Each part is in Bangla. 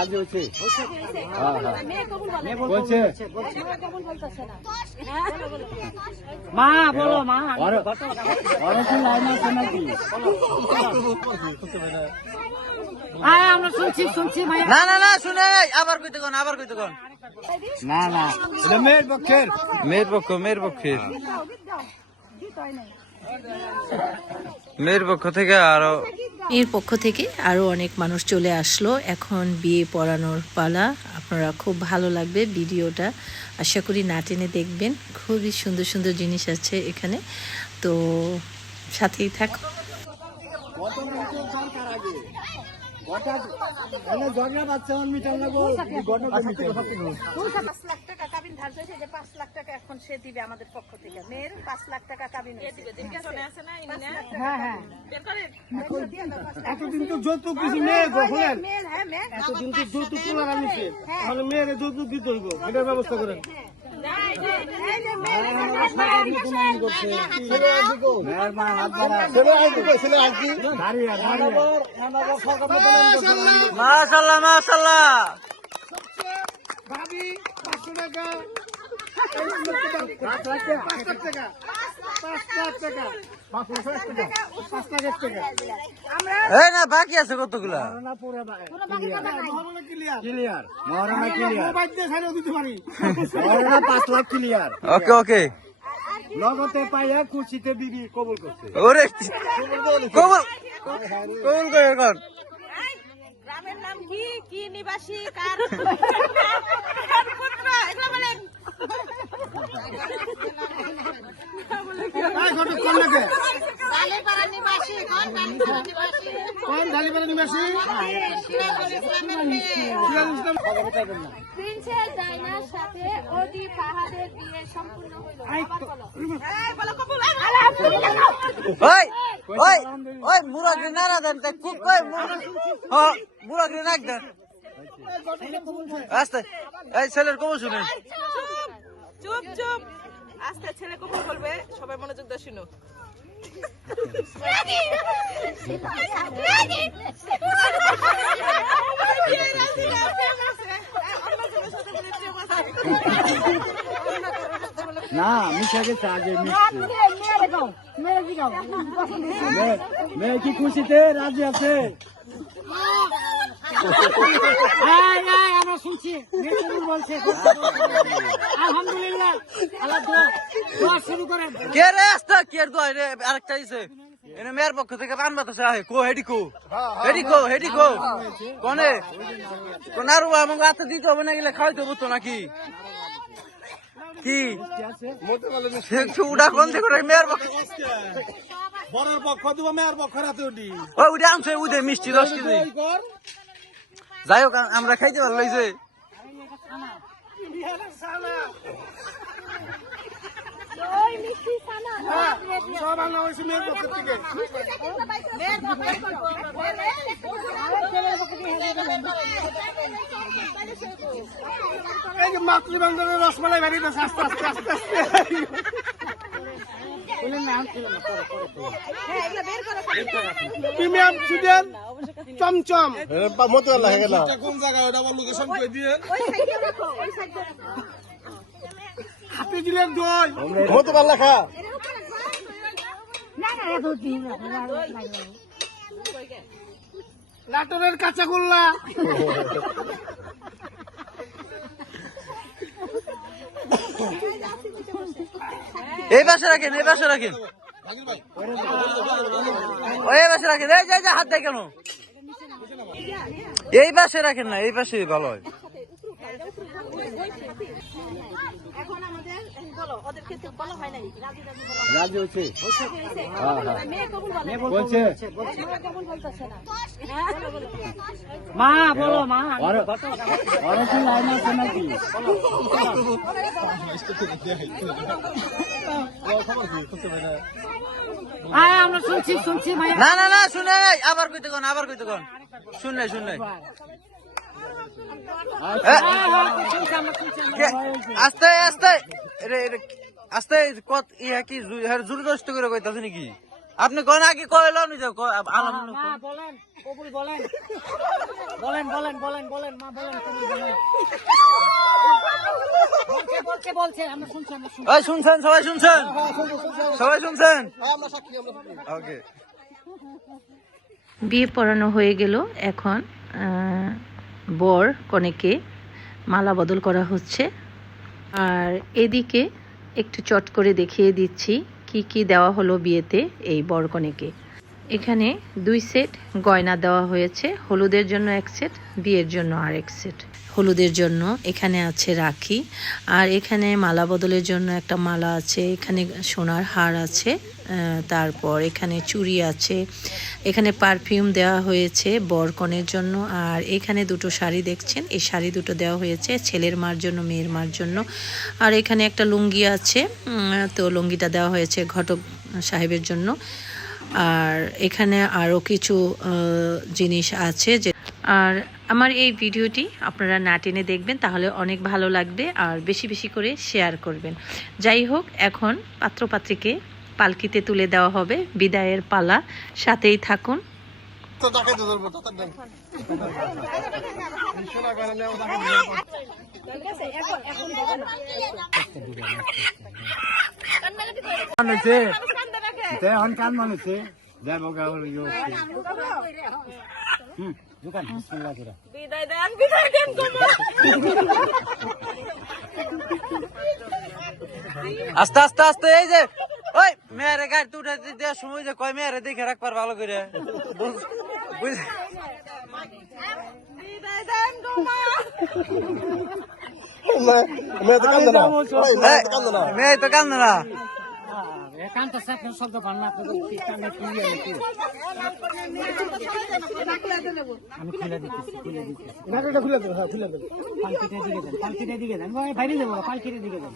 রাজি হ্যাঁ হ্যাঁ বলে বলছে হ্যাঁ? মা বলো মা লাইন আছে নাকি আমরা শুনছি শুনছি না না না শুনে আবার কইতে কোন আবার কইতে কোন না না মেয়ের পক্ষের মেয়ের পক্ষ মেয়ের পক্ষে মেয়ের পক্ষ থেকে আরও এর পক্ষ থেকে আরও অনেক মানুষ চলে আসলো। এখন বিয়ে পড়ানোর পালা। আপনারা খুব ভালো লাগবে ভিডিওটা। আশা করি না টেনে দেখবেন। খুবই সুন্দর সুন্দর জিনিস আছে এখানে। তো সাথেই থাক। ঝগড়া বাচ্চা কাবিন ধার্য হয়েছে যে পাঁচ লাখ টাকা এখন সে দিবে আমাদের পক্ষ থেকে। মেয়ের পাঁচ লাখ টাকা কাবিন হ্যাঁ হ্যাঁ। এতদিন তো যৌতুক কিছু মেয়ে গোখলেন হ্যাঁ। এতদিন তো যৌতুক তোলা তাহলে মেয়ের যৌতুক দিতে হইব এটার ব্যবস্থা করেন। মাশাল্লাহ মাশাল্লাহ ভাবি পাঁচশো টাকা। পাঁচ লাখ এই না বাকি আছে কতগুলা? পাঁচ লাখ ক্লিয়ার ওকে ওকে লগতে পাইয়া খুশিতে বিবি কবুল করছে। ওরে কবুল কবুল করে এখন গ্রামের নাম কি কি নিবাসী কার পুত্র? এগুলো ঘটক কোন ঢালিপাড়া নিবাসী প্রিন্সেস ডাইনার সাথে ওদি ফাহাদের বিয়ে সম্পূর্ণ হলো ওই ওই মুরগি দেন তে কুক কই নাক দেন। আস্তে। এই ছেলের কবুল শুনেন চুপ চুপ আস্তে ছেলে কবুল বলবে সবাই মনোযোগ দিয়ে শুনো না মিশা গেছে আগে মিশছে। মেয়ে মেয়ে কি খুশিতে রাজি আছে? আমরা শুনছি। মেয়ে কবুল বলছে। আলহামদুলিল্লাহ। দোয়া শুরু করেন। কে রে আস্তে? কে দোয়? রে আরেকটা আইছে। এনে মেয়ের পক্ষ থেকে পান বাতাসে আহে কো হেডি কো? হেডি কো হেডি কো? কোনে? কোনারু আমাকে রাতে দিতে হবে না গেলে খাওয়াইতে হব তো নাকি? কি? উড়া কোন থেকে মেয়ের পক্ষ বড়ের পক্ষ দিব মেয়ের পক্ষ রাতে উঠি। ওই উঠে আনছে উদে মিষ্টি দশ কেজি। যাই হোক আমরা খাইতে পারল যে। যে মাতৃবন্ধনের রসমালাই বাড়িতে আস্তে আস্তে আস্তে আস্তে। প্রিমিয়াম সুদেন চমচম। কোন জায়গায়? ওটা আমার লোকেশন করে দিয়ে? হাতে দিলেন দই হতে পারলা খা নাটোরের কাঁচা গোল্লা এই পাশে রাখেন এই পাশে রাখেন। ওই এই পাশে রাখেন এই যে যে হাত দেয় কেন? এই পাশে রাখেন না এই পাশে ভালো হয়। বলো ওদের ক্ষেত্রে বলা হয় রাজি হচ্ছে হ্যাঁ মা বলো মা লাইন আছে নাকি? আমরা শুনছি শুনছি না না না শুনে নাই, আবার কইতে কোন আবার কইতে কোন। শুনে শুনে শুন নাই। শুনছি আমরা। আস্তে আস্তে। আস্তে কত ইহা কি জোর দস্ত করে কইতাছে নাকি? আপনি কোন আগে কইলো নিজে আলাম মা বলেন কবুল বলেন। বলেন বলেন বলেন বলেন মা বলেন কবুল বলেন। বলছে বলছে বলছে আমরা শুনছি আমরা শুনছি। ওই শুনছেন সবাই শুনছেন? সবাই শুনছেন? ওকে। বিয়ে পড়ানো হয়ে গেল এখন বর কনেকে মালা বদল করা হচ্ছে। আর এদিকে একটু চট করে দেখিয়ে দিচ্ছি। কি কি দেওয়া হলো বিয়েতে এই বরকনেকে এখানে দুই সেট গয়না দেওয়া হয়েছে, হলুদের জন্য এক সেট, বিয়ের জন্য আর এক সেট। হলুদের জন্য এখানে আছে রাখি, আর এখানে মালা বদলের জন্য একটা মালা আছে, এখানে সোনার হার আছে। তারপর এখানে চুড়ি আছে। এখানে পারফিউম দেওয়া হয়েছে বরকনের জন্য। আর এখানে দুটো শাড়ি দেখছেন? এই শাড়ি দুটো দেওয়া হয়েছে ছেলের মার জন্য, মেয়ের মার জন্য। আর এখানে একটা লুঙ্গি আছে তো লুঙ্গিটা দেওয়া হয়েছে ঘটক সাহেবের জন্য। আর এখানে আরও কিছু জিনিস আছে যে আর আমার এই ভিডিওটি আপনারা না টেনে দেখবেন, তাহলে অনেক ভালো লাগবে। আর বেশি বেশি করে শেয়ার করবেন। যাই হোক, এখন পাত্রপাত্রীকে পালকিতে তুলে দেওয়া হবে। বিদায়ের পালা। সাথেই থাকুন। দোকান বিদায় দেন বিদায় দেন আস্তে আস্তে আস্তে এই যে। ওই মেয়েরে গাড়ি তুটে দেওয়ার সময় যে কয় মেয়েরে দেখে রাখবার ভালো করে। মেয়ে তো কান্দে না? আমি খুলে দিতেছি খুলে দিতেছি খুলে দেবো খুলে দেবো পালকিটা দিকে দেন পালকিটা দিকে বাইরে যাব পালকিটা দিকে দেন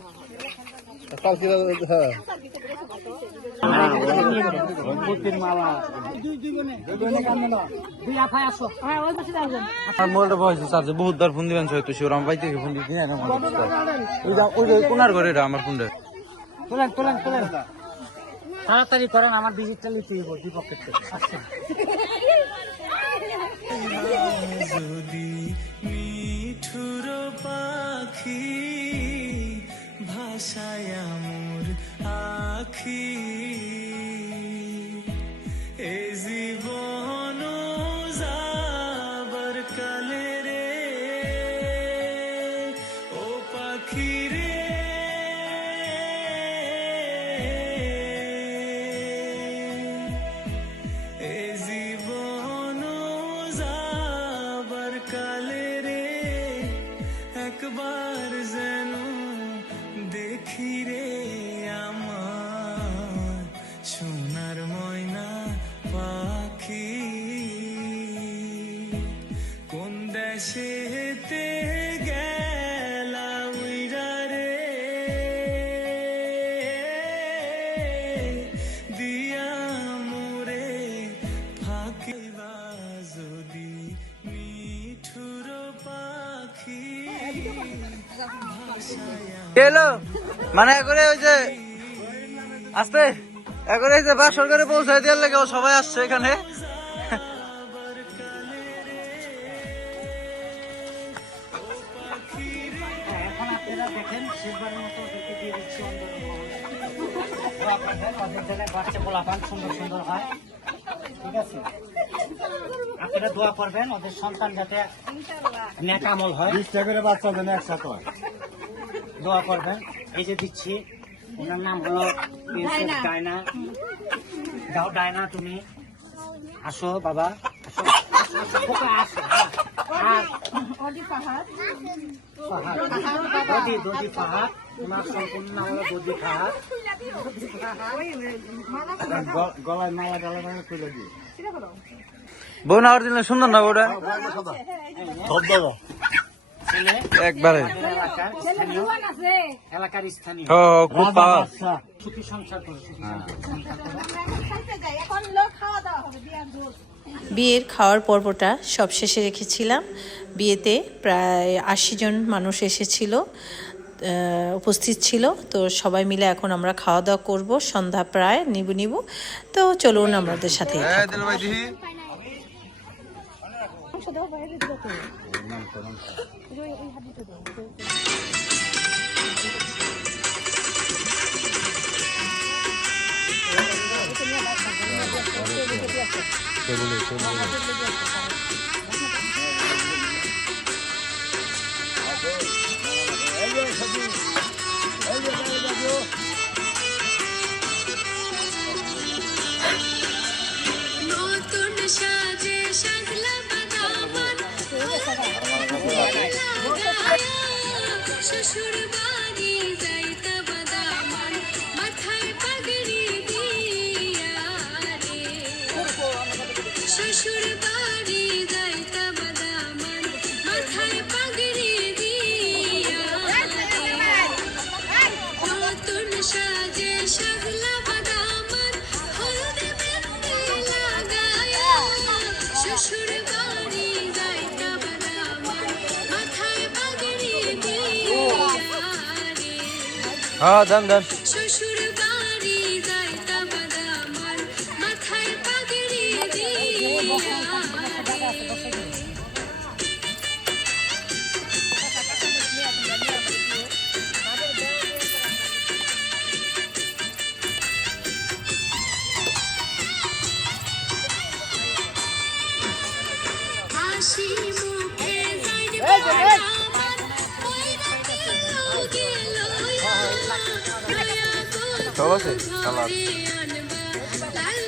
কুর্তির মালা দুই দুই বোনে দুই বোনে কান্দে না দুই আফায় আসো হ্যাঁ ওই পাশে আসবেন আমার মোবাইলটা বয়সে চার্জে বহুত বার ফোন দিবেন হয়তো শিওর আমার বাইতে ফোন দিই না ওইটা ওইটা কোনার ঘরে এটা আমার ফোনটা। তোলেন তোলেন তোলেন। তাড়াতাড়ি করেন আমার ডিজিটাল লিখতে দিব থেকে। আচ্ছা মিঠুর পাখি ভাষায় মোর key. এলো? মানে করে ওই যে আস্তে একরে এই যে বাসর করে পৌঁছায় দেওয়ার লেগে ও সবাই আসছে এখানে। সুন্দর সুন্দর হয় ঠিক আছে আপনারা দোয়া করবেন ওদের সন্তান যাতে নেকামল হয়। বিশটা করে বাচ্চা যেন একসাথে হয়। দোয়া করবেন। এই যে দিচ্ছি ওনার নাম হলো ডায়না। দাও ডায়না তুমি। আসো বাবা আসো। গলায় মালা ডালা মানে তুলে দিয়ে বউ না দিলে সুন্দর না ওটা একবারে। এলাকার স্থানীয়? খুব সুখী সংসার করো জোর বিয়ের খাওয়ার পর্বটা সব শেষে রেখেছিলাম। বিয়েতে প্রায় আশি জন মানুষ এসেছিল উপস্থিত ছিল। তো সবাই মিলে এখন আমরা খাওয়া দাওয়া করব। সন্ধ্যা প্রায় নিবু নিবু। তো চলুন আমাদের সাথে। 对对对，对对对，对对对，对对对，对对对，对对对，对对对，对对对，对对对，হ্যাঁ বাড়ি যাইতা বাদামান মাথায় পাগড়ি দিয়া। সব আছে? সালাদ। লাল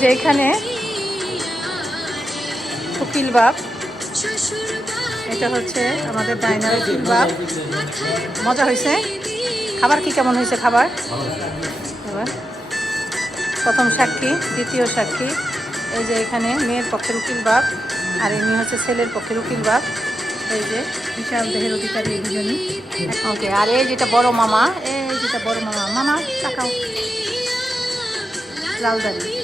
যে এখানে উকিল বাপ, এটা হচ্ছে আমাদের ডাইনার উকিল বাপ। মজা হয়েছে? খাবার কি কেমন হয়েছে খাবার? এবার প্রথম সাক্ষী, দ্বিতীয় সাক্ষী। এই যে এখানে মেয়ের পক্ষের উকিল বাপ, আর এমনি হচ্ছে ছেলের পক্ষের উকিল বাপ। এই যে বিশাল দেহের অধিকারী দুজনই। ওকে, আর এই যেটা বড় মামা, এই যেটা বড় মামা মামা, তাকাও। লালদারি।